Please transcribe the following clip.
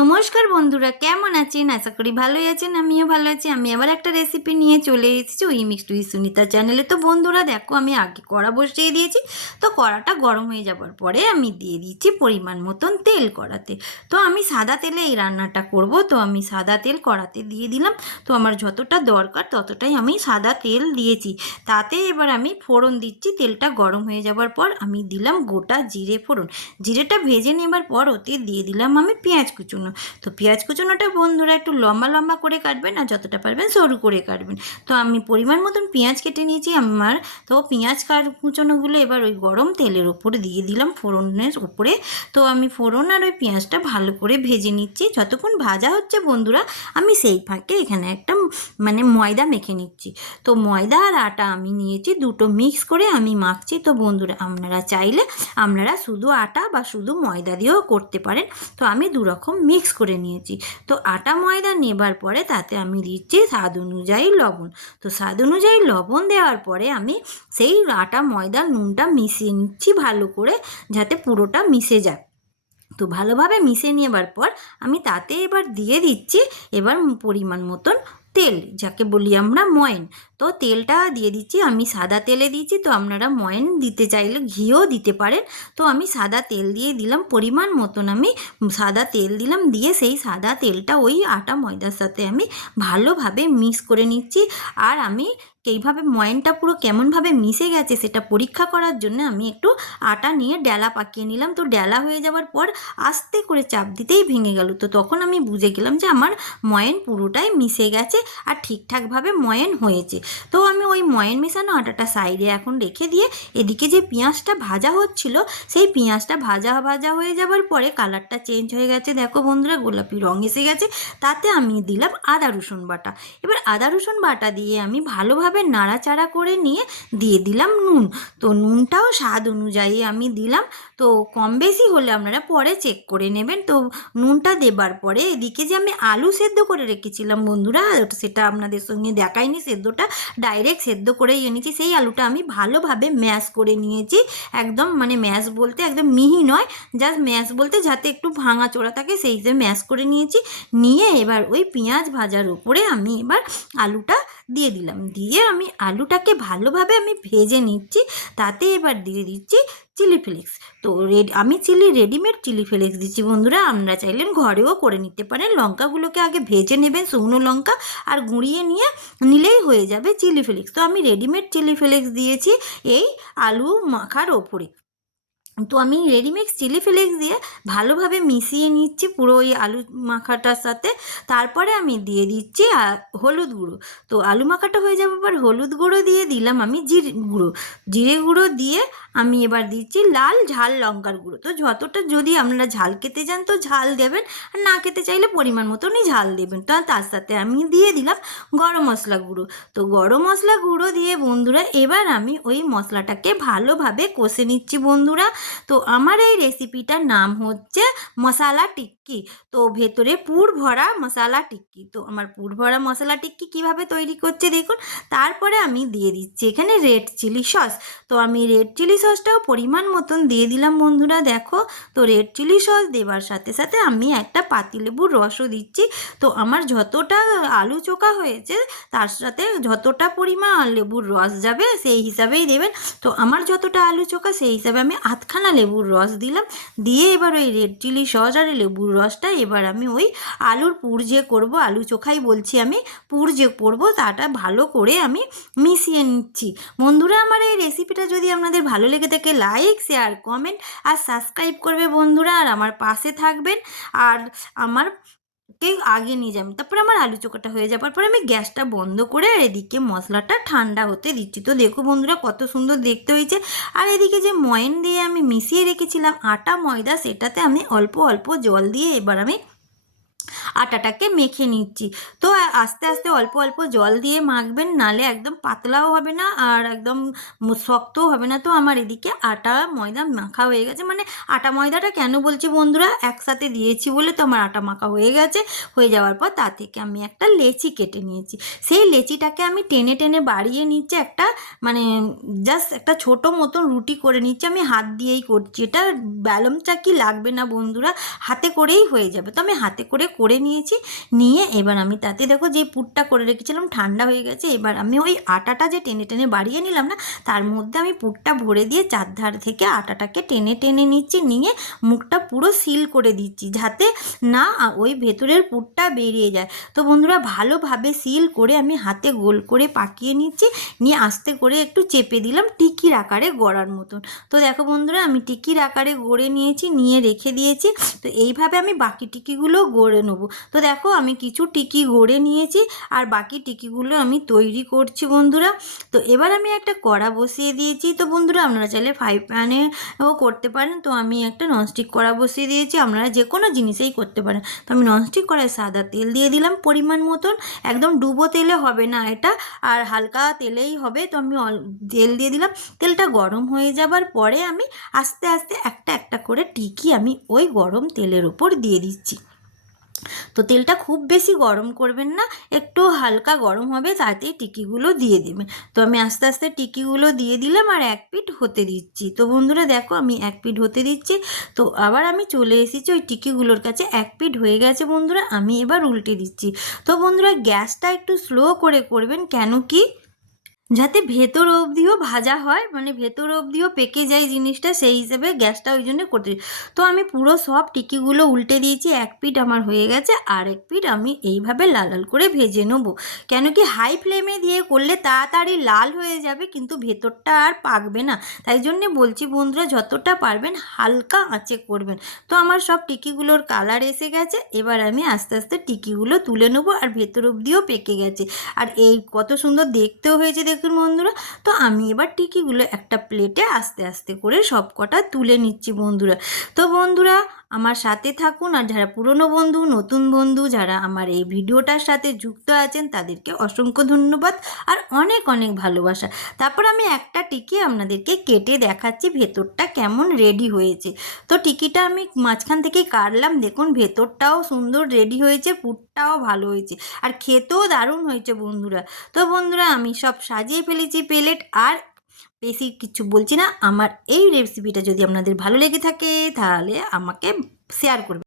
নমস্কার বন্ধুরা, কেমন আছেন? আশা করি ভালোই আছেন। আমিও ভালো আছি। আমি আবার একটা রেসিপি নিয়ে চলে এসেছি ওই মিষ্টি সুনিতা চ্যানেলে। তো বন্ধুরা দেখো, আমি আগে কড়া বসিয়ে দিয়েছি। তো কড়াটা গরম হয়ে যাবার পরে আমি দিয়ে দিচ্ছি পরিমাণ মতন তেল কড়াতে। তো আমি সাদা তেলে এই রান্নাটা করব। তো আমি সাদা তেল কড়াতে দিয়ে দিলাম। তো আমার যতটা দরকার ততটাই আমি সাদা তেল দিয়েছি। তাতে এবার আমি ফোড়ন দিচ্ছি। তেলটা গরম হয়ে যাবার পর আমি দিলাম গোটা জিরে ফোড়ন। জিরেটা ভেজে নেবার পর ওতে দিয়ে দিলাম আমি পেঁয়াজ কুচুনো। তো পেঁয়াজ কুচোনোটা বন্ধুরা একটু লম্বা লম্বা করে কাটবেন, আর যতটা পারবেন সরু করে কাটবেন। তো আমি পরিমাণ মতন পেঁয়াজ কেটে নিয়েছি আমার। তো পেঁয়াজ কুচোনোগুলো এবার ওই গরম তেলের ওপরে দিয়ে দিলাম, ফোড়নের উপরে। তো আমি ফোড়ন আর ওই পেঁয়াজটা ভালো করে ভেজে নিচ্ছি। যতক্ষণ ভাজা হচ্ছে বন্ধুরা, আমি সেই ফাঁকে এখানে একটা ময়দা মেখে নিচ্ছি। তো ময়দা আর আটা আমি নিয়েছি, দুটো মিক্স করে আমি মাখছি। তো বন্ধুরা আপনারা চাইলে আপনারা শুধু আটা বা শুধু ময়দা দিয়েও করতে পারেন। তো আমি দুরকম মিক্স করে নিয়েছি। তো আটা ময়দা নেবার পরে তাতে আমি দিচ্ছি স্বাদ অনুযায়ী লবণ। তো স্বাদ অনুযায়ী লবণ দেওয়ার পরে আমি সেই আটা ময়দা নুনটা মিশিয়ে নিচ্ছি ভালো করে, যাতে পুরোটা মিশে যায়। তো ভালোভাবে মিশিয়ে নেবার পর আমি তাতে এবার দিয়ে দিচ্ছি এবার পরিমাণ মতন তেল, যাকে বলি আমরা ময়ন। তো তেলটা দিয়ে দিচ্ছি, আমি সাদা তেলে দিয়েছি। তো আপনারা ময়ন দিতে চাইলে ঘিও দিতে পারেন। তো আমি সাদা তেল দিয়ে দিলাম, পরিমাণ মতন আমি সাদা তেল দিলাম। দিয়ে সেই সাদা তেলটা ওই আটা ময়দার সাথে আমি ভালোভাবে মিক্স করে নিচ্ছি। আর আমি এইভাবে ময়নটা পুরো কেমনভাবে মিশে গেছে সেটা পরীক্ষা করার জন্য আমি একটু আটা নিয়ে ডেলা পাকিয়ে নিলাম। তো ডেলা হয়ে যাওয়ার পর আস্তে করে চাপ দিতেই ভেঙে গেল। তো তখন আমি বুঝে গেলাম যে আমার ময়ন পুরোটাই মিশে গেছে আর ঠিকঠাকভাবে ময়ন হয়েছে। তো আমি ওই ময়ন মেশানো আটাটা সাইডে এখন রেখে দিয়ে এদিকে যে পেঁয়াজটা ভাজা হচ্ছিল, সেই পেঁয়াজটা ভাজা ভাজা হয়ে যাবার পরে কালারটা চেঞ্জ হয়ে গেছে, দেখো বন্ধুরা গোলাপি রঙ এসে গেছে। তাতে আমি দিলাম আদা রসুন বাটা। এবার আদা রসুন বাটা দিয়ে আমি ভালোভাবে নাড়াচাড়া করে নিয়ে দিয়ে দিলাম নুন। তো নুনটাও স্বাদ অনুযায়ী আমি দিলাম। তো কম বেশি হলে আপনারা পরে চেক করে নেবেন। তো নুনটা দেবার পরে এদিকে যে আমি আলু সেদ্ধ করে রেখেছিলাম বন্ধুরা, সেটা আপনাদের সঙ্গে দেখাইনি, সেদ্ধটা ডাইরেক্ট সেদ্ধ করেই এনেছি। সেই আলুটা আমি ভালোভাবে ম্যাশ করে নিয়েছি। একদম ম্যাশ বলতে একদম মিহি নয়, জাস্ট ম্যাশ বলতে যাতে একটু ভাঙা চোরা থাকে সেই হিসেবে ম্যাশ করে নিয়েছি। নিয়ে এবার ওই পেঁয়াজ ভাজার উপরে আমি এবার আলুটা দিয়ে দিলাম। দিয়ে আমি আলুটাকে ভালোভাবে আমি ভেজে নিচ্ছি। তাতে এবার দিয়ে দিচ্ছি চিলি ফ্লেক্স। তো আমি রেডিমেড চিলি ফ্লেক্স দিচ্ছি বন্ধুরা, আপনারা চাইলেন ঘরেও করে নিতে পারেন। লঙ্কাগুলোকে আগে ভেজে নেবেন, শুকনো লঙ্কা, আর গুঁড়িয়ে নিয়ে নিলেই হয়ে যাবে চিলি ফ্লেক্স। তো আমি রেডিমেড চিলি ফ্লেক্স দিয়েছি এই আলু মাখার ওপরে। তো আমি রেডিমিক্স চিলি ফ্লেক্স দিয়ে ভালোভাবে মিশিয়ে নিচ্ছি পুরো ওই আলু মাখাটার সাথে। তারপরে আমি দিয়ে দিচ্ছি হলুদ গুঁড়ো। তো আলু মাখাটা হয়ে যাবার পর হলুদ গুঁড়ো দিয়ে দিলাম আমি জিরে গুঁড়ো দিয়ে আমি এবার দিচ্ছি লাল ঝাল লঙ্কার গুঁড়ো। তো যতটা যদি আপনারা ঝাল খেতে চান তো ঝাল দেবেন, আর না খেতে চাইলে পরিমাণ মতনই ঝাল দেবেন। তো তার সাথে আমি দিয়ে দিলাম গরম মশলা গুঁড়ো। তো গরম মশলা গুঁড়ো দিয়ে বন্ধুরা এবার আমি ওই মশলাটাকে ভালোভাবে কষে নিচ্ছি বন্ধুরা। তো আমার এই রেসিপিটার নাম হচ্ছে মশালা টিক্কি। তো ভেতরে পুর ভরা মশালা টিক্কি। তো আমার পুর ভরা মশলা টিক্কি কীভাবে তৈরি করছে দেখুন। তারপরে আমি দিয়ে দিচ্ছি এখানে রেড চিলি সস। তো আমি রেড চিলি সসটাও পরিমাণ মতন দিয়ে দিলাম বন্ধুরা, দেখো। তো রেড চিলি সস দেওয়ার সাথে সাথে আমি একটা পাতিলেবুর রসও দিচ্ছি। তো আমার যতটা আলু চোখা হয়েছে তার সাথে যতটা পরিমাণ লেবুর রস যাবে সেই হিসাবেই দেবেন। তো আমার যতটা আলু চোখা সেই হিসাবে আমি আধখানা লেবুর রস দিলাম। দিয়ে এবার ওই রেড চিলি সস আর লেবুর রসটা এবার আমি ওই আলুর পুর যে করবো, আলু চোখাই বলছি আমি, পুর যে করবো তাটা ভালো করে আমি মিশিয়ে নিচ্ছি বন্ধুরা। আমার এই রেসিপিটা যদি আপনাদের ভালো লেগে থাকে লাইক শেয়ার কমেন্ট আর সাবস্ক্রাইব করবে বন্ধুরা, আর আমার পাশে থাকবেন। আর আমার কে আগে নিয়ে যাবেন। তারপরে আমার আলু চোখাটা হয়ে যাবার পরে আমি গ্যাসটা বন্ধ করে আর এদিকে মশলাটা ঠান্ডা হতে দিচ্ছি। তো দেখো বন্ধুরা কত সুন্দর দেখতে হয়েছে। আর এদিকে যে ময়ন দিয়ে আমি মিশিয়ে রেখেছিলাম আটা ময়দা, সেটাতে আমি অল্প অল্প জল দিয়ে এবার আমি আটাটাকে মেখে নিচ্ছি। তো আস্তে আস্তে অল্প অল্প জল দিয়ে মাখবেন, নালে একদম পাতলাও হবে না আর একদম শক্তও হবে না। তো আমার এদিকে আটা ময়দা মাখা হয়ে গেছে, মানে আটা ময়দাটা কেন বলছি বন্ধুরা, একসাথে দিয়েছি বলে তো আমার আটা মাখা হয়ে গেছে। হয়ে যাওয়ার পর তা থেকে আমি একটা লেচি কেটে নিয়েছি। সেই লেচিটাকে আমি টেনে টেনে বাড়িয়ে নিচ্ছি, একটা মানে জাস্ট একটা ছোট মতো রুটি করে নিচ্ছি। আমি হাত দিয়েই করছি, এটা ব্যালম চাকি লাগবে না বন্ধুরা, হাতে করেই হয়ে যাবে। তো আমি হাতে করে নিয়েছি। নিয়ে এবার আমি তাতে দেখো যে পুরটা করে রেখেছিলাম ঠান্ডা হয়ে গেছে। এবার আমি ওই আটাটা যে টেনে টেনে বাড়িয়ে নিলাম না, তার মধ্যে আমি পুরটা ভরে দিয়ে চারধার থেকে আটাটাকে টেনে টেনে নিচ্ছি, নিয়ে মুখটা পুরো সিল করে দিচ্ছি যাতে না ওই ভেতরের পুরটা বেরিয়ে যায়। তো বন্ধুরা ভালোভাবে সিল করে আমি হাতে গোল করে পাকিয়ে নিচ্ছি, নিয়ে আস্তে করে একটু চেপে দিলাম টিকির আকারে গড়ার মতন। তো দেখো বন্ধুরা আমি টিকির আকারে গড়ে নিয়েছি, নিয়ে রেখে দিয়েছি। তো এইভাবে আমি বাকি টিকিগুলো গড়ে নেবো। তো দেখো আমি কিছু টিকি গড়ে নিয়েছি আর বাকি টিকিগুলো আমি তৈরি করছি বন্ধুরা। তো এবার আমি একটা কড়া বসিয়ে দিয়েছি। তো বন্ধুরা আপনারা চাইলে ফ্রাই প্যানেও করতে পারেন, তো আমি একটা ননস্টিক কড়া বসিয়ে দিয়েছি, আপনারা যে কোনো জিনিসেই করতে পারেন। তো আমি ননস্টিক কড়ায় সাদা তেল দিয়ে দিলাম পরিমাণ মতন, একদম ডুবো তেলে হবে না এটা, আর হালকা তেলেই হবে। তো আমি তেল দিয়ে দিলাম। তেলটা গরম হয়ে যাবার পরে আমি আস্তে আস্তে একটা একটা করে টিকি আমি ওই গরম তেলের ওপর দিয়ে দিচ্ছি। তো তেলটা খুব বেশি গরম করবেন না, একটু হালকা গরম হবে তাতেই টিকিগুলো দিয়ে দেবেন। তো আমি আস্তে আস্তে টিকিগুলো দিয়ে দিলাম আর এক পিঠ হতে দিচ্ছি। তো বন্ধুরা দেখো আমি এক পিঠ হতে দিচ্ছি। তো আবার আমি চলে এসেছি ওই টিকিগুলোর কাছে, এক পিঠ হয়ে গেছে বন্ধুরা, আমি এবার উল্টে দিচ্ছি। তো বন্ধুরা গ্যাসটা একটু স্লো করে করবেন, কেন কি যাতে ভেতর অবধিও ভাজা হয়, মানে ভেতর অবধিও পেকে যায় জিনিসটা, সেই হিসেবে গ্যাসটা ওই জন্য করতে। তো আমি পুরো সব টিকিগুলো উল্টে দিয়েছি, এক পিঠ আমার হয়ে গেছে, আর এক পিঠ আমি এইভাবে লাল লাল করে ভেজে নেবো। কেন কি হাই ফ্লেমে দিয়ে করলে তাড়াতাড়ি লাল হয়ে যাবে কিন্তু ভেতরটা আর পাকবে না। তাই জন্যে বলছি বন্ধুরা যতটা পারবেন হালকা আঁচে করবেন। তো আমার সব টিকিগুলোর কালার এসে গেছে, এবার আমি আস্তে আস্তে টিকিগুলো তুলে নেবো, আর ভেতর অবধিও পেকে গেছে আর এই কত সুন্দর দেখতেও হয়েছে দেখুন বন্ধুরা। তো আমি এবার টিকিগুলো একটা প্লেটে আস্তে আস্তে করে সব কটা তুলে নিচ্ছি বন্ধুরা। তো বন্ধুরা আমার সাথে থাকুন, আর যারা পুরনো বন্ধু নতুন বন্ধু যারা আমার এই ভিডিওটার সাথে যুক্ত আছেন তাদেরকে অসংখ্য ধন্যবাদ আর অনেক অনেক ভালোবাসা। তারপর আমি একটা টিকি আপনাদেরকে কেটে দেখাচ্ছি ভেতরটা কেমন রেডি হয়েছে। তো টিকিটা আমি মাঝখান থেকে কাটলাম, দেখুন ভেতরটাও সুন্দর রেডি হয়েছে, পুরটাও ভালো হয়েছে আর খেতেও দারুণ হয়েছে বন্ধুরা। তো বন্ধুরা আমি সব সাজিয়ে ফেলেছি প্লেট, আর বেশি কিছু বলছি না। আমার এই রেসিপিটা যদি আপনাদের ভালো লেগে থাকে তাহলে আমাকে শেয়ার করবেন।